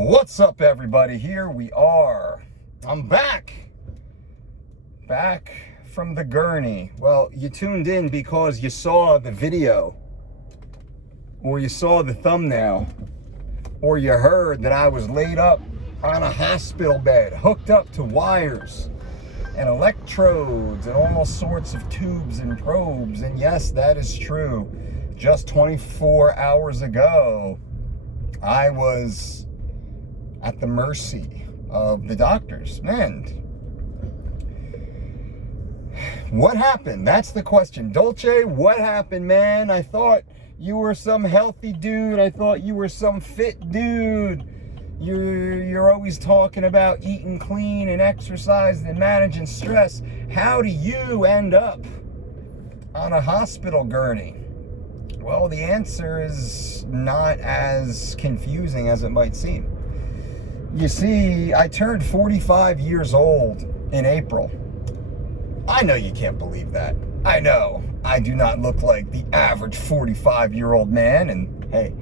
What's up, everybody? Here we are. I'm back from the gurney. Well, you tuned in because you saw the video, or you saw the thumbnail, or you heard that I was laid up on a hospital bed, hooked up to wires and electrodes and all sorts of tubes and probes. And yes, that is true. Just 24 hours ago, I was at the mercy of the doctors. Man, what happened? That's the question. Dolce, what happened, man? I thought you were some healthy dude. I thought you were some fit dude. You're always talking about eating clean and exercising and managing stress. How do you end up on a hospital gurney? Well, the answer is not as confusing as it might seem. You see, I turned 45 years old in April. I know you can't believe that. I know I do not look like the average 45-year-old man, and hey,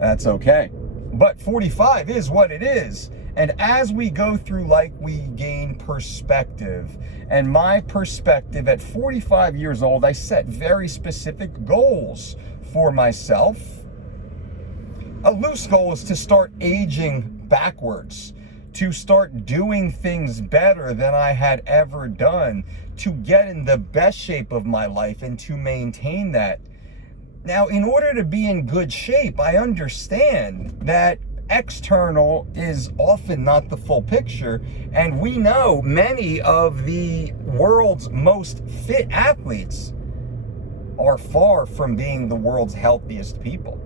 that's okay. But 45 is what it is. And as we go through life, we gain perspective. And my perspective at 45 years old, I set very specific goals for myself. A loose goal is to start aging backwards, to start doing things better than I had ever done, to get in the best shape of my life and to maintain that. Now, in order to be in good shape, I understand that external is often not the full picture, and we know many of the world's most fit athletes are far from being the world's healthiest people.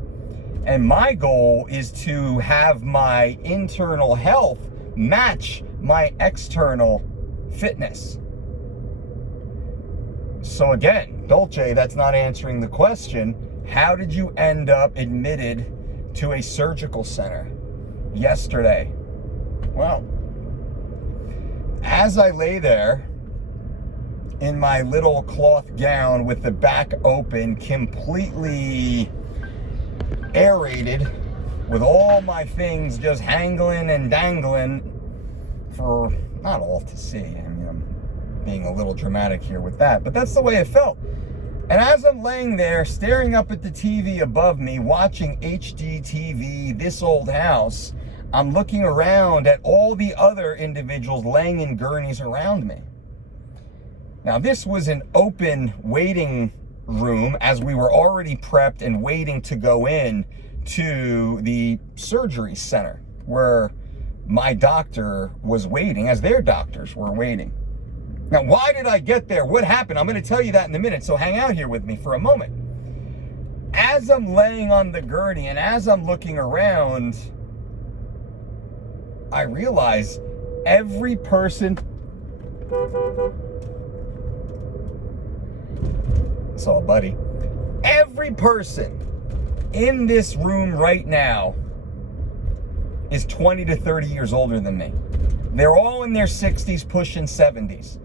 And my goal is to have my internal health match my external fitness. So again, Dolce, that's not answering the question. How did you end up admitted to a surgical center yesterday? Well, as I lay there in my little cloth gown with the back open, completely aerated, with all my things just hangling and dangling for not all to see. I mean, I'm being a little dramatic here with that, but that's the way it felt. And as I'm laying there staring up at the TV above me, watching HD TV, This Old House, I'm looking around at all the other individuals laying in gurneys around me. Now, this was an open waiting room, as we were already prepped and waiting to go in to the surgery center where my doctor was waiting, as their doctors were waiting. Now, why did I get there? What happened? I'm going to tell you that in a minute, so hang out here with me for a moment. As I'm laying on the gurney and as I'm looking around, I realize every person... So, buddy, every person in this room right now is 20 to 30 years older than me. They're all in their 60s, pushing 70s.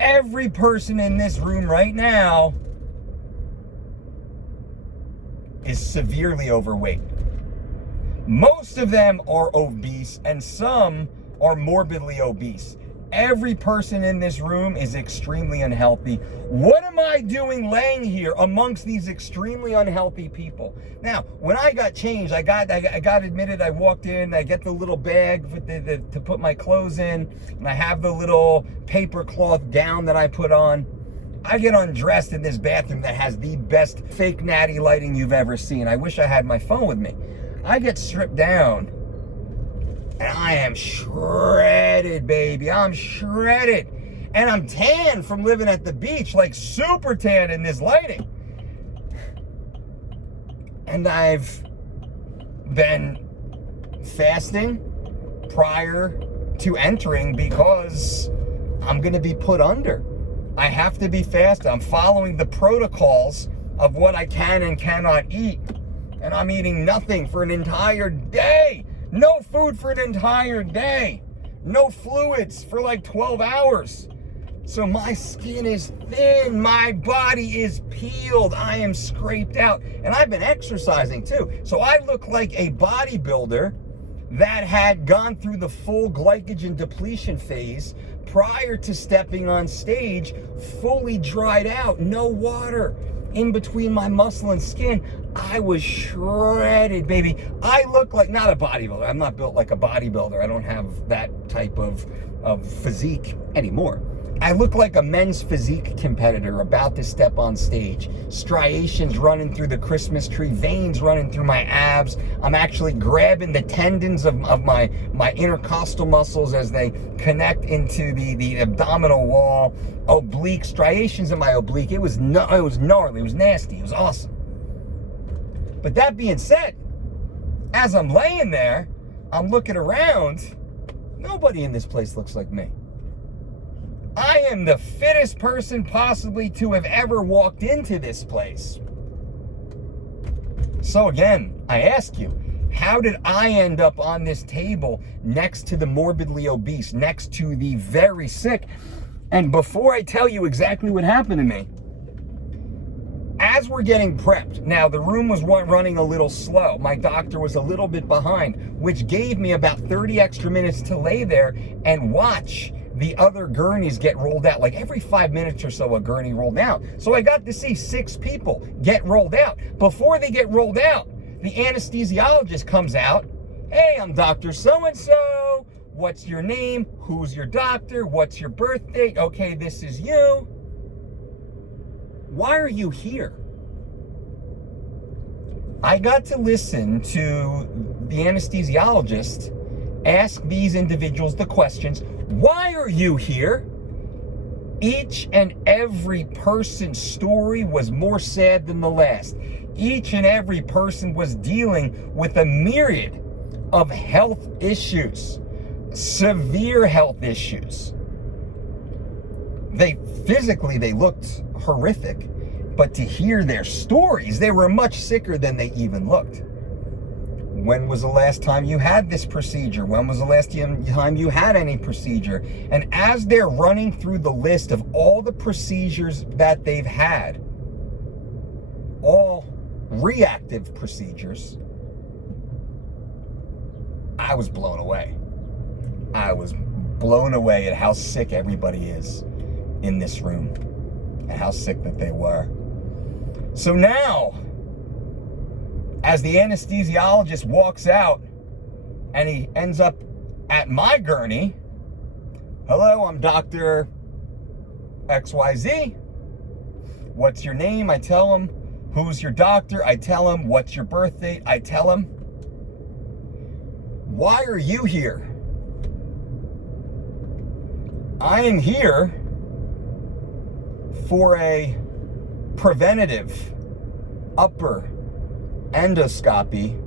Every person in this room right now is severely overweight. Most of them are obese, and some are morbidly obese. Every person in this room is extremely unhealthy. What am I doing laying here amongst these extremely unhealthy people? Now, when I got changed, I got admitted, I walked in, I get the little bag with to put my clothes in, and I have the little paper cloth gown that I put on. I get undressed in this bathroom that has the best fake natty lighting you've ever seen. I wish I had my phone with me. I get stripped down, and I am shredded, baby. I'm shredded. And I'm tan from living at the beach, like super tan in this lighting. And I've been fasting prior to entering because I'm going to be put under. I have to be fasted. I'm following the protocols of what I can and cannot eat. And I'm eating nothing for an entire day. No food for an entire day. No fluids for like 12 hours. So my skin is thin. My body is peeled. I am scraped out. And I've been exercising too. So I look like a bodybuilder that had gone through the full glycogen depletion phase prior to stepping on stage, fully dried out, no water in between my muscle and skin. I was shredded, baby. I look like, not a bodybuilder. I'm not built like a bodybuilder. I don't have that type of physique anymore. I look like a men's physique competitor about to step on stage. Striations running through the Christmas tree, veins running through my abs. I'm actually grabbing the tendons of my intercostal muscles as they connect into the abdominal wall. Oblique, striations in my oblique. It was gnarly, it was nasty, it was awesome. But that being said, as I'm laying there, I'm looking around, nobody in this place looks like me. I am the fittest person possibly to have ever walked into this place. So again, I ask you, how did I end up on this table next to the morbidly obese, next to the very sick? And before I tell you exactly what happened to me, as we're getting prepped, now the room was running a little slow. My doctor was a little bit behind, which gave me about 30 extra minutes to lay there and watch the other gurneys get rolled out. Like every 5 minutes or so, a gurney rolled out. So I got to see 6 people get rolled out. Before they get rolled out, the anesthesiologist comes out. Hey, I'm Dr. So-and-so. What's your name? Who's your doctor? What's your birth date? Okay, this is you. Why are you here? I got to listen to the anesthesiologist ask these individuals the questions. Why are you here? Each and every person's story was more sad than the last. Each and every person was dealing with a myriad of health issues, severe health issues. They looked horrific, but to hear their stories, they were much sicker than they even looked. When was the last time you had this procedure? When was the last time you had any procedure? And as they're running through the list of all the procedures that they've had, all reactive procedures, I was blown away. I was blown away at how sick everybody is in this room and how sick that they were. So now, as the anesthesiologist walks out and he ends up at my gurney, hello, I'm Dr. XYZ. What's your name? I tell him. Who's your doctor? I tell him. What's your birth date? I tell him. Why are you here? I am here for a preventative upper endoscopy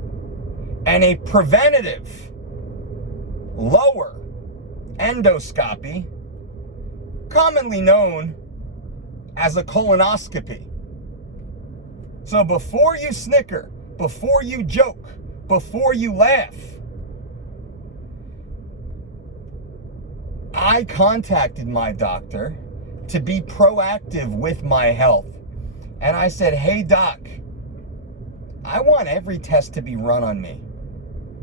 and a preventative lower endoscopy, commonly known as a colonoscopy. So before you snicker, before you joke, before you laugh, I contacted my doctor to be proactive with my health. And I said, hey doc, I want every test to be run on me.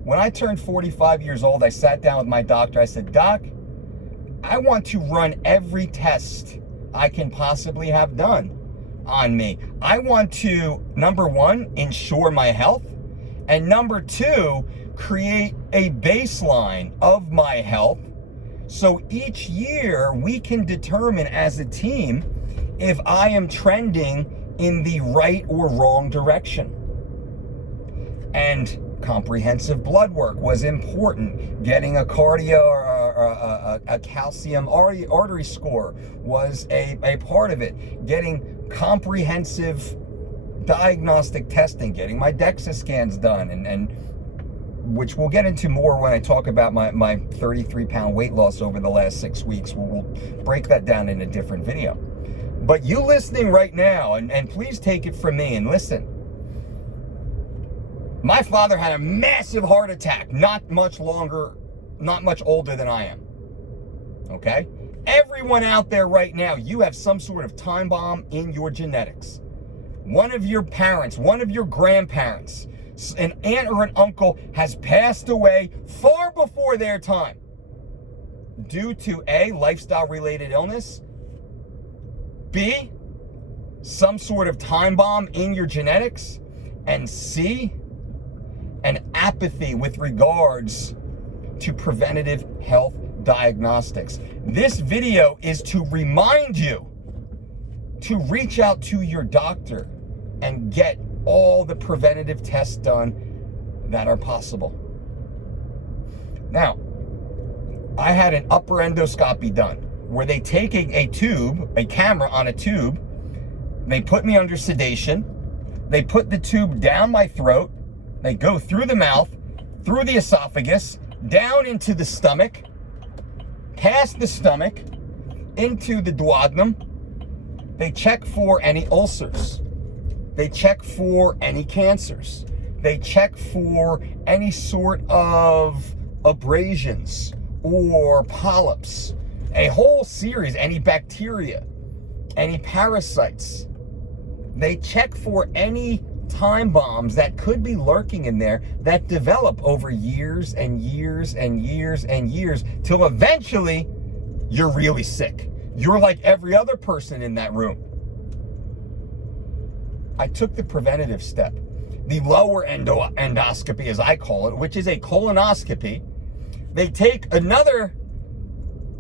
When I turned 45 years old, I sat down with my doctor. I said, doc, I want to run every test I can possibly have done on me. I want to, number one, ensure my health. And number two, create a baseline of my health. So each year we can determine as a team if I am trending in the right or wrong direction. And comprehensive blood work was important. Getting a cardio or a calcium artery score was a part of it. Getting comprehensive diagnostic testing, getting my DEXA scans done, and which we'll get into more when I talk about my 33-pound weight loss over the last 6 weeks. We'll break that down in a different video. But you listening right now, and please take it from me and listen. My father had a massive heart attack, not much older than I am. Okay? Everyone out there right now, you have some sort of time bomb in your genetics. One of your parents, one of your grandparents an aunt or an uncle has passed away far before their time due to A, lifestyle-related illness, B, some sort of time bomb in your genetics, and C, an apathy with regards to preventative health diagnostics. This video is to remind you to reach out to your doctor and get all the preventative tests done that are possible. Now, I had an upper endoscopy done where they take a tube, a camera on a tube, they put me under sedation, they put the tube down my throat, they go through the mouth, through the esophagus, down into the stomach, past the stomach, into the duodenum. They check for any ulcers. They check for any cancers. They check for any sort of abrasions or polyps. A whole series, any bacteria, any parasites. They check for any time bombs that could be lurking in there that develop over years and years and years and years till eventually you're really sick. You're like every other person in that room. I took the preventative step, the lower endoscopy as I call it, which is a colonoscopy. They take another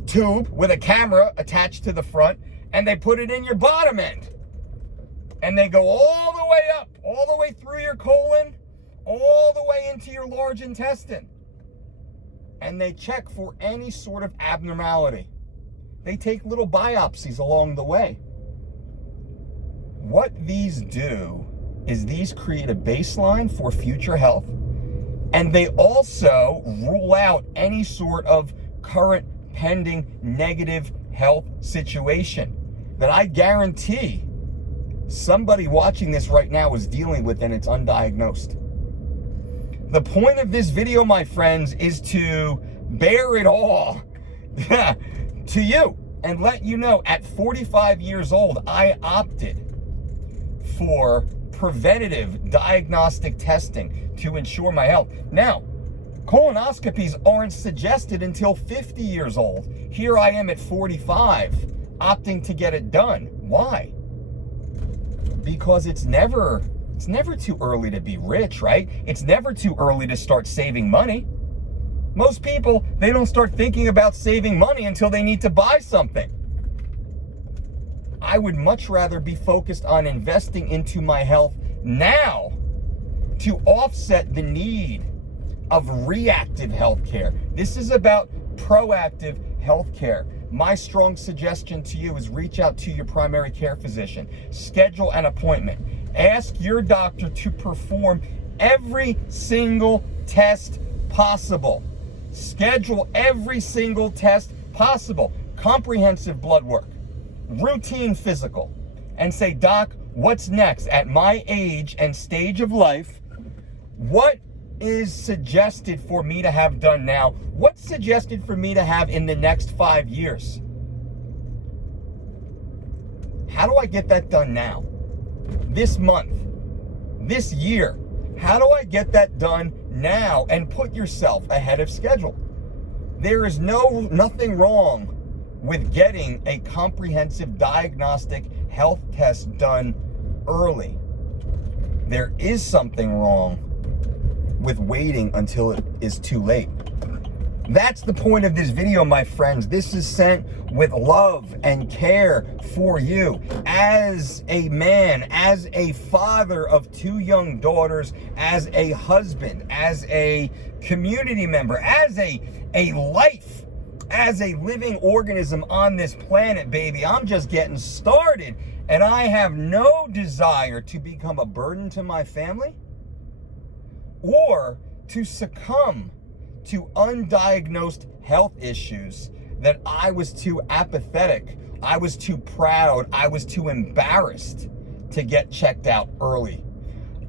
tube with a camera attached to the front and they put it in your bottom end. And they go all the way up, all the way through your colon, all the way into your large intestine. And they check for any sort of abnormality. They take little biopsies along the way. What these do is these create a baseline for future health, and they also rule out any sort of current pending negative health situation that I guarantee somebody watching this right now is dealing with and it's undiagnosed. The point of this video, my friends, is to bear it all to you and let you know at 45 years old, I opted for preventative diagnostic testing to ensure my health. Now, colonoscopies aren't suggested until 50 years old. Here I am at 45, opting to get it done. Why? Because it's never too early to be rich, right? It's never too early to start saving money. Most people, they don't start thinking about saving money until they need to buy something. I would much rather be focused on investing into my health now to offset the need of reactive healthcare. This is about proactive healthcare. My strong suggestion to you is reach out to your primary care physician. Schedule an appointment. Ask your doctor to perform every single test possible. Schedule every single test possible. Comprehensive blood work, routine physical, and say, Doc, what's next? At my age and stage of life, what is suggested for me to have done now? What's suggested for me to have in the next 5 years? How do I get that done now? This month, this year? How do I get that done now and put yourself ahead of schedule? There is nothing wrong with getting a comprehensive diagnostic health test done early. There is something wrong with waiting until it is too late. That's the point of this video, my friends. This is sent with love and care for you as a man, as a father of 2 young daughters, as a husband, as a community member, as a life, as a living organism on this planet, baby. I'm just getting started, and I have no desire to become a burden to my family or to succumb to undiagnosed health issues that I was too apathetic, I was too proud, I was too embarrassed to get checked out early.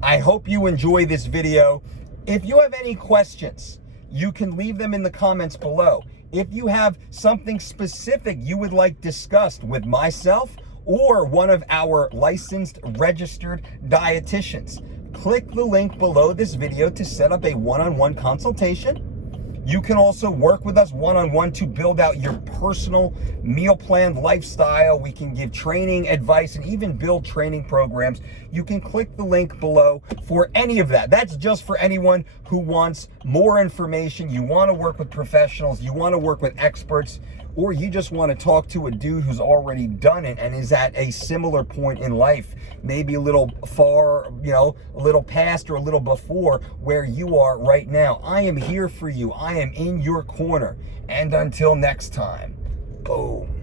I hope you enjoy this video. If you have any questions, you can leave them in the comments below. If you have something specific you would like discussed with myself or one of our licensed, registered dietitians, click the link below this video to set up a one-on-one consultation. You can also work with us one-on-one to build out your personal meal plan lifestyle. We can give training advice and even build training programs. You can click the link below for any of that. That's just for anyone who wants more information. You want to work with professionals, you want to work with experts, or you just want to talk to a dude who's already done it and is at a similar point in life, maybe a little far, a little past or a little before where you are right now. I am here for you. I am in your corner. And until next time, boom.